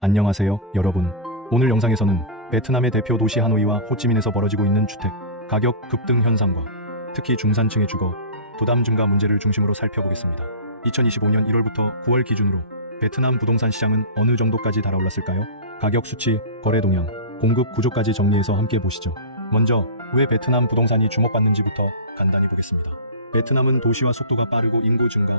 안녕하세요, 여러분. 오늘 영상에서는 베트남의 대표 도시 하노이와 호찌민에서 벌어지고 있는 주택 가격 급등 현상과 특히 중산층의 주거 부담 증가 문제를 중심으로 살펴보겠습니다. 2025년 1월부터 9월 기준으로 베트남 부동산 시장은 어느 정도까지 달아올랐을까요? 가격 수치, 거래 동향, 공급 구조까지 정리해서 함께 보시죠. 먼저 왜 베트남 부동산이 주목받는지부터 간단히 보겠습니다. 베트남은 도시화 속도가 빠르고 인구 증가,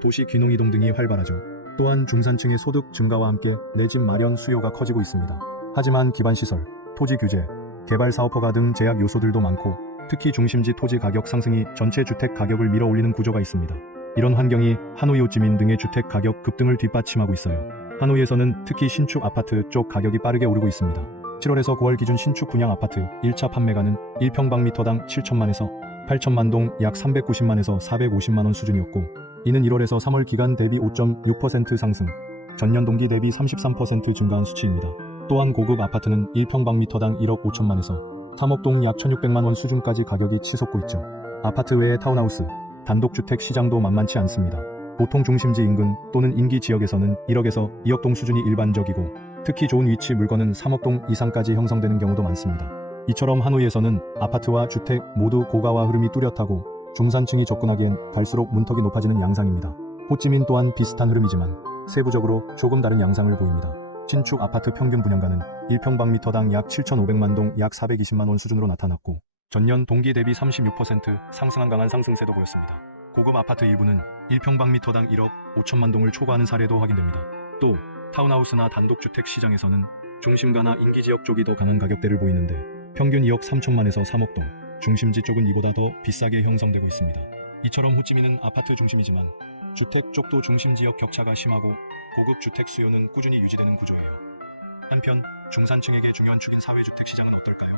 도시 귀농 이동 등이 활발하죠. 또한 중산층의 소득 증가와 함께 내 집 마련 수요가 커지고 있습니다. 하지만 기반시설, 토지 규제, 개발 사업 허가 등 제약 요소들도 많고 특히 중심지 토지 가격 상승이 전체 주택 가격을 밀어올리는 구조가 있습니다. 이런 환경이 하노이 호찌민 등의 주택 가격 급등을 뒷받침하고 있어요. 하노이에서는 특히 신축 아파트 쪽 가격이 빠르게 오르고 있습니다. 7월에서 9월 기준 신축 분양 아파트 1차 판매가는 1평방미터당 7천만에서 8천만 동 약 390만에서 450만원 수준이었고 이는 1월에서 3월 기간 대비 5.6% 상승, 전년 동기 대비 33% 증가한 수치입니다. 또한 고급 아파트는 1평방미터당 1억 5천만에서 3억 동 약 1,600만원 수준까지 가격이 치솟고 있죠. 아파트 외에 타운하우스, 단독주택 시장도 만만치 않습니다. 보통 중심지 인근 또는 인기 지역에서는 1억에서 2억 동 수준이 일반적이고 특히 좋은 위치 물건은 3억 동 이상까지 형성되는 경우도 많습니다. 이처럼 하노이에서는 아파트와 주택 모두 고가화 흐름이 뚜렷하고 중산층이 접근하기엔 갈수록 문턱이 높아지는 양상입니다. 호찌민 또한 비슷한 흐름이지만 세부적으로 조금 다른 양상을 보입니다. 신축 아파트 평균 분양가는 1평방미터당 약 7,500만 동 약 420만원 수준으로 나타났고 전년 동기 대비 36% 상승한 강한 상승세도 보였습니다. 고급 아파트 일부는 1평방미터당 1억 5천만 동을 초과하는 사례도 확인됩니다. 또 타운하우스나 단독주택 시장에서는 중심가나 인기지역 쪽이 더 강한 가격대를 보이는데 평균 2억 3천만에서 3억 동, 중심지 쪽은 이보다 더 비싸게 형성되고 있습니다. 이처럼 호찌민은 아파트 중심이지만 주택 쪽도 중심지역 격차가 심하고 고급 주택 수요는 꾸준히 유지되는 구조예요. 한편 중산층에게 중요한 축인 사회주택 시장은 어떨까요?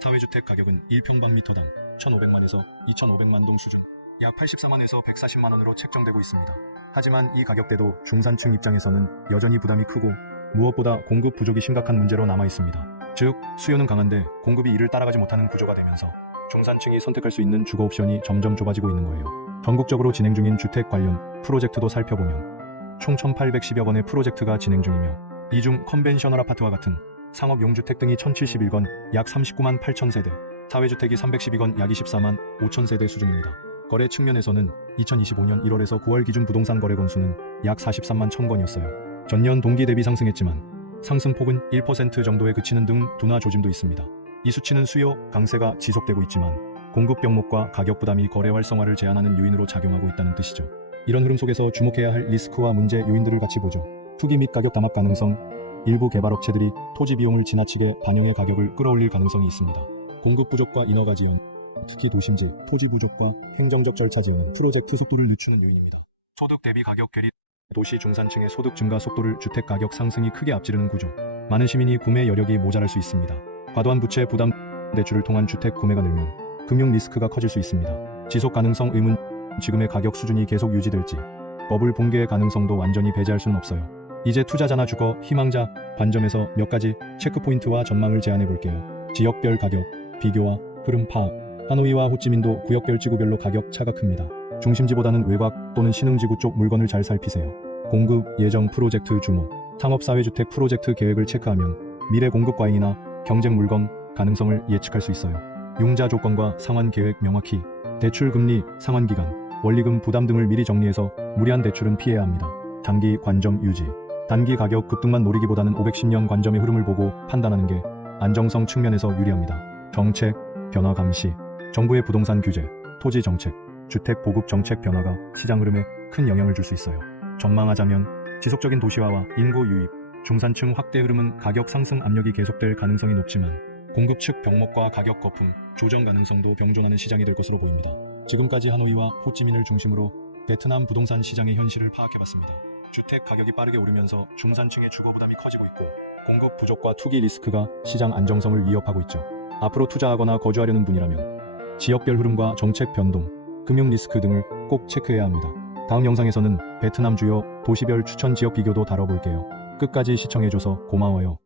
사회주택 가격은 1평방미터당 1,500만에서 2,500만 동 수준, 약 84만에서 140만원으로 책정되고 있습니다. 하지만 이 가격대도 중산층 입장에서는 여전히 부담이 크고 무엇보다 공급 부족이 심각한 문제로 남아 있습니다. 즉, 수요는 강한데 공급이 이를 따라가지 못하는 구조가 되면서 중산층이 선택할 수 있는 주거 옵션이 점점 좁아지고 있는 거예요. 전국적으로 진행 중인 주택 관련 프로젝트도 살펴보면 총 1,810여 건의 프로젝트가 진행 중이며 이 중 컨벤셔널 아파트와 같은 상업 용주택 등이 1,071건 약 39만 8천 세대, 사회주택이 312건 약 24만 5천 세대 수준입니다. 거래 측면에서는 2025년 1월에서 9월 기준 부동산 거래 건수는 약 43만 1,000건이었어요. 전년 동기 대비 상승했지만 상승폭은 1% 정도에 그치는 등 둔화 조짐도 있습니다. 이 수치는 수요 강세가 지속되고 있지만 공급 병목과 가격 부담이 거래 활성화를 제한하는 요인으로 작용하고 있다는 뜻이죠. 이런 흐름 속에서 주목해야 할 리스크와 문제 요인들을 같이 보죠. 투기 및 가격 담합 가능성, 일부 개발업체들이 토지 비용을 지나치게 반영해 가격을 끌어올릴 가능성이 있습니다. 공급 부족과 인허가 지연, 특히 도심지, 토지 부족과 행정적 절차 지연은 프로젝트 속도를 늦추는 요인입니다. 소득 대비 가격 괴리, 도시 중산층의 소득 증가 속도를 주택 가격 상승이 크게 앞지르는 구조. 많은 시민이 구매 여력이 모자랄 수 있습니다. 과도한 부채 부담, 대출을 통한 주택 구매가 늘면 금융 리스크가 커질 수 있습니다. 지속 가능성 의문, 지금의 가격 수준이 계속 유지될지, 버블 붕괴의 가능성도 완전히 배제할 수는 없어요. 이제 투자자나 주거 희망자 관점에서 몇 가지 체크포인트와 전망을 제안해 볼게요. 지역별 가격, 비교와 흐름 파악. 하노이와 호찌민도 구역별 지구별로 가격 차가 큽니다. 중심지보다는 외곽 또는 신흥지구 쪽 물건을 잘 살피세요. 공급 예정 프로젝트 주목, 상업사회주택 프로젝트 계획을 체크하면 미래 공급 과잉이나 경쟁 물건 가능성을 예측할 수 있어요. 융자 조건과 상환 계획 명확히, 대출 금리, 상환 기간, 원리금 부담 등을 미리 정리해서 무리한 대출은 피해야 합니다. 단기 관점 유지, 단기 가격 급등만 노리기보다는 510년 관점의 흐름을 보고 판단하는 게 안정성 측면에서 유리합니다. 정책, 변화 감시, 정부의 부동산 규제, 토지 정책, 주택 보급 정책 변화가 시장 흐름에 큰 영향을 줄 수 있어요. 전망하자면 지속적인 도시화와 인구 유입, 중산층 확대 흐름은 가격 상승 압력이 계속될 가능성이 높지만 공급 측 병목과 가격 거품, 조정 가능성도 병존하는 시장이 될 것으로 보입니다. 지금까지 하노이와 호찌민을 중심으로 베트남 부동산 시장의 현실을 파악해봤습니다. 주택 가격이 빠르게 오르면서 중산층의 주거 부담이 커지고 있고 공급 부족과 투기 리스크가 시장 안정성을 위협하고 있죠. 앞으로 투자하거나 거주하려는 분이라면 지역별 흐름과 정책 변동, 금융 리스크 등을 꼭 체크해야 합니다. 다음 영상에서는 베트남 주요 도시별 추천 지역 비교도 다뤄볼게요. 끝까지 시청해줘서 고마워요.